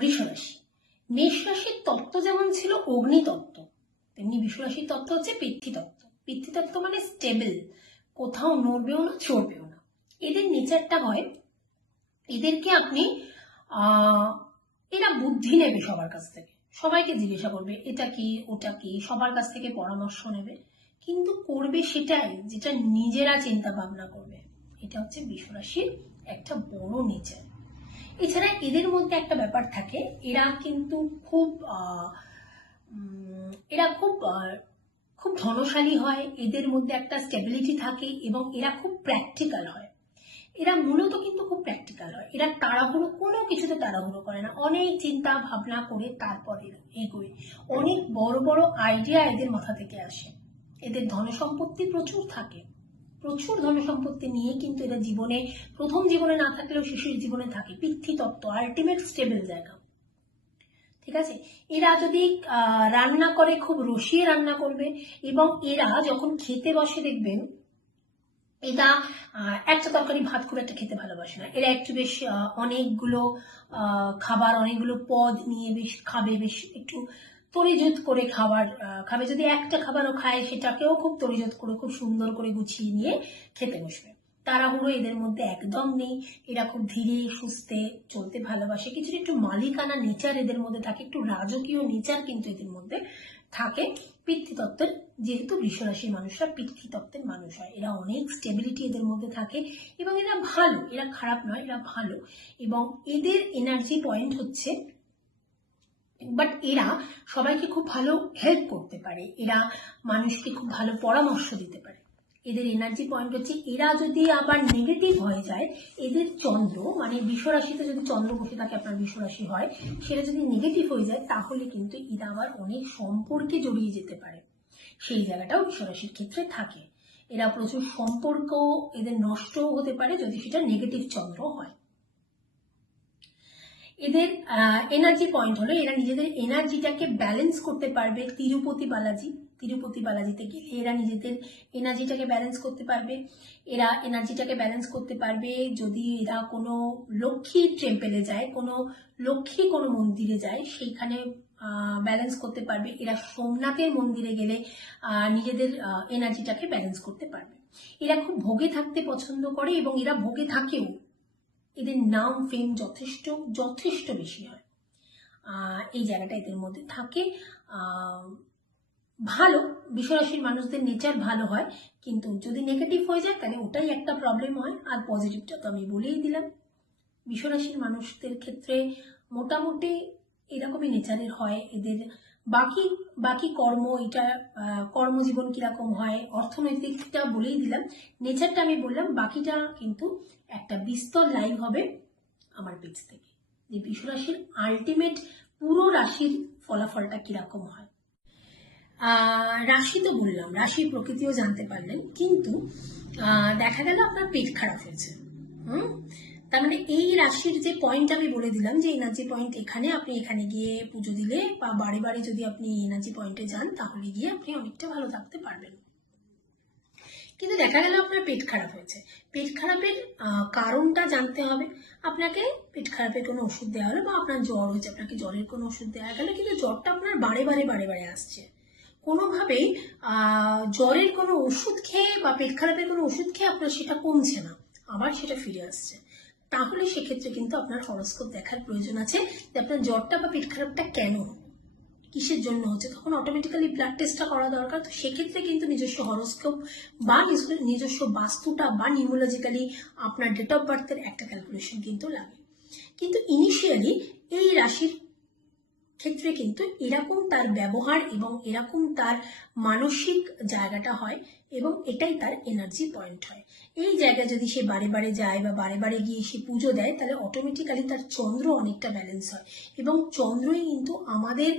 বৃষরাশি। মেষ রাশির তত্ত্ব যেমন ছিল অগ্নিতত্ত্ব, তেমনি বৃষরাশির তত্ত্ব হচ্ছে পৃথ্বীতত্ত্ব। পৃথ্বীতত্ত্ব মানে স্টেবল, কোথাও নড়বেও না চড়বেও না। এদের নেচারটা হয়, এদেরকে আপনি এরা বুদ্ধি নেবে সবার কাছ থেকে, সবাইকে জিজ্ঞাসা করবে এটা কি ওটা কি, সবার কাছ থেকে পরামর্শ নেবে, কিন্তু করবে সেটাই যেটা নিজেরা চিন্তা ভাবনা করবে। এটা হচ্ছে বৃষরাশির একটা বড় নেচার। এছাড়া এদের মধ্যে একটা ব্যাপার থাকে, এরা কিন্তু খুব খুব ধনশালী হয়, এদের মধ্যে একটা স্টেবিলিটি থাকে এবং এরা খুব প্র্যাকটিক্যাল হয়। এরা মূলত কিন্তু খুব প্র্যাকটিক্যাল হয়, এরা তাড়াহুড়ো কোনো কিছুতে তাড়াহুড়ো করে না, অনেক চিন্তা ভাবনা করে তারপরে এগোয়। অনেক বড় বড় আইডিয়া এদের মাথা থেকে আসে। এদের ধনসম্পত্তি প্রচুর থাকে, প্রচুর ধনসম্পত্তি নিয়ে কিন্তু এরা জীবনে, প্রথম জীবনে না থাকলেও শেষের জীবনে থাকে। পৃথ্বীতত্ত্ব আলটিমেট স্টেবল জায়গা, ঠিক আছে। এরা যদি রান্না করে খুব রসিয়ে রান্না করবে, এবং এরা যখন খেতে বসে দেখবেন এরা একটা তরকারি ভাত খুব একটা খেতে ভালোবাসে না, এরা একটু বেশ অনেকগুলো খাবার, অনেকগুলো পদ নিয়ে বেশ খাবে, বেশ একটু তরিজুত করে খাবার খাবে। যদি একটা খাবারও খায় সেটাকেও খুব তরিজুত করে খুব সুন্দর করে গুছিয়ে নিয়ে খেতে বসবে। তাড়াহুড়ো এদের মধ্যে একদম নেই, এরা খুব ধীরে সুস্থে চলতে ভালোবাসে। কিছুটা একটু মালিকানা নেচার এদের মধ্যে থাকে, একটু রাজকীয় নেচার কিন্তু এদের মধ্যে থাকে। পৃথ্বীতত্ত্বের, যেহেতু বৃষরাশির মানুষরা পৃথ্বীতত্ত্বের মানুষ হয়, এরা অনেক স্টেবিলিটি এদের মধ্যে থাকে এবং এরা ভালো, এরা খারাপ নয়, এরা ভালো। এবং এদের এনার্জি পয়েন্ট হচ্ছে, বাট এরা সবাইকে খুব ভালো হেল্প করতে পারে, এরা মানুষকে খুব ভালো পরামর্শ দিতে পারে। এদের এনার্জি পয়েন্ট হচ্ছে, এরা যদি আবার নেগেটিভ হয়ে যায়, এদের চন্দ্র মানে বৃষরাশিতে যদি চন্দ্র বসে থাকে, আপনার বৃষরাশি হয়, সেটা যদি নেগেটিভ হয়ে যায় তাহলে কিন্তু এরা আবার অনেক সম্পর্কে জড়িয়ে যেতে পারে। সেই জায়গাটাও বৃষরাশির ক্ষেত্রে থাকে। এরা প্রচুর সম্পর্ক এদের নষ্টও হতে পারে যদি সেটা নেগেটিভ চন্দ্র হয়। এদের এনার্জি পয়েন্ট হলো, এরা নিজেদের এনার্জিটাকে ব্যালেন্স করতে পারবে। তিরুপতি বালাজিতে গেলে এরা নিজেদের এনার্জিটাকে ব্যালেন্স করতে পারবে। এরা এনার্জিটাকে ব্যালেন্স করতে পারবে যদি এরা কোনো লক্ষ্মী টেম্পেলে যায়, কোনো লক্ষ্মী কোনো মন্দিরে যায়, সেইখানে ব্যালেন্স করতে পারবে। এরা সোমনাথের মন্দিরে গেলে নিজেদের এনার্জিটাকে ব্যালেন্স করতে পারবে। এরা খুব ভোগে থাকতে পছন্দ করে এবং এরা ভোগে থাকেও। এদের নাম ফেম যথেষ্ট যথেষ্ট বেশি হয়, এই জায়গাটা এদের মধ্যে থাকে। ভালো, বৃষরাশির মানুষদের নেচার ভালো হয়, কিন্তু যদি নেগেটিভ হয়ে যায় তাহলে ওটাই একটা প্রবলেম হয়। আর পজিটিভটা তো আমি বলেই দিলাম, বৃষরাশির মানুষদের ক্ষেত্রে মোটামুটি এরকমই নেচারের হয় এদের। বাকি বাকি কর্ম, এটা কর্মজীবন কিরকম হয়, অর্থনৈতিকটা বলেই দিলাম, নেচারটা আমি বললাম। বাকিটা কিন্তু একটা বিস্তর লাইভ হবে আমার পেজ থেকে, যে বৃষরাশির আলটিমেট পুরো রাশির ফলাফলটা কিরকম হয়। রাশি তো বললাম, রাশির প্রকৃতিও জানতে পারলেন, কিন্তু দেখা গেল আপনার পেট খারাপ হয়েছে। তার মানে এই রাশির যে পয়েন্ট আমি বলে দিলাম, যে এনার্জি পয়েন্ট এখানে, আপনি এখানে গিয়ে পুজো দিলে বা বারে বারে যদি আপনি এনার্জি পয়েন্টে যান তাহলে গিয়ে আপনি অনেকটা ভালো থাকতে পারবেন। কিন্তু দেখা গেল আপনার পেট খারাপ হয়েছে, পেট খারাপের কারণটা জানতে হবে আপনাকে। পেট খারাপের কোনো ওষুধ দেওয়া হলো, বা আপনার জ্বর হয়েছে, আপনাকে জ্বরের কোনো ওষুধ দেওয়া গেল, কিন্তু জ্বরটা আপনার বারে বারে আসছে, কোনোভাবেই জ্বরের কোনো ওষুধ খেয়ে বা পেট খারাপের কোনো ওষুধ খেয়ে আপনার সেটা কমছে না, আবার সেটা ফিরে আসছে, তাহলে সেক্ষেত্রে কিন্তু আপনার হরোস্কোপ দেখার প্রয়োজন আছে, যে আপনার জ্বরটা বা পেট খারাপটা কেন, কিসের জন্য হচ্ছে। তখন অটোমেটিক্যালি ব্লাড টেস্টটা করা দরকার। তো সেক্ষেত্রে কিন্তু নিজস্ব হরোস্কোপ বা নিজস্ব বাস্তুটা বা নিউমোলজিক্যালি আপনার ডেট অফ বার্থের একটা ক্যালকুলেশন কিন্তু লাগে। কিন্তু ইনিশিয়ালি এই রাশির ক্ষেত্রে কিন্তু এরকম তার ব্যবহার এবং এরকম তার মানসিক জায়গাটা হয়, এবং এটাই তার এনার্জি পয়েন্ট হয়। এই জায়গায় যদি সে বারে বারে যায় বা বারে বারে গিয়ে সে পুজো দেয়, তাহলে অটোমেটিক্যালি তার চন্দ্র অনেকটা ব্যালেন্স হয়। এবং চন্দ্রই কিন্তু আমাদের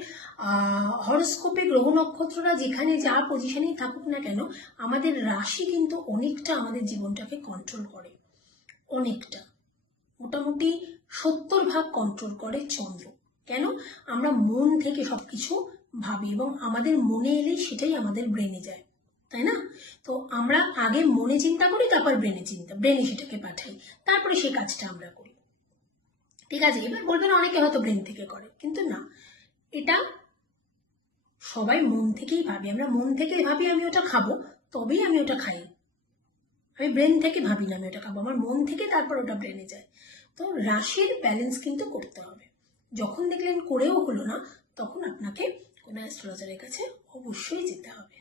হরোস্কোপে গ্রহ নক্ষত্ররা যেখানে যা পজিশনেই থাকুক না কেন, আমাদের রাশি কিন্তু অনেকটা আমাদের জীবনটাকে কন্ট্রোল করে, অনেকটা, মোটামুটি 70% কন্ট্রোল করে চন্দ্র। কেন? আমরা মন থেকে সবকিছু ভাবি এবং আমাদের মনে এলেই সেটাই আমাদের ব্রেনে যায়, তাই না? তো আমরা আগে মনে চিন্তা করি, তারপর ব্রেনে সেটাকে পাঠাই, তারপরে সেই কাজটা আমরা করি। ঠিক আছে, এবার বলবেন অনেকে হয়তো ব্রেন থেকে করে, কিন্তু না, এটা সবাই মন থেকেই ভাবি, আমরা মন থেকেই ভাবি আমি ওটা খাবো, তবেই আমি ওটা খাই। আমি ব্রেন থেকে ভাবি না আমি ওটা খাবো, আমার মন থেকে তারপর ওটা ব্রেনে যায়। তো রাশির ব্যালেন্স কিন্তু করতে হবে। যখন দেখলেন করেও হলো না, তখন আপনাকে কোনো অ্যাস্ট্রোলজারের কাছে অবশ্যই যেতে হবে।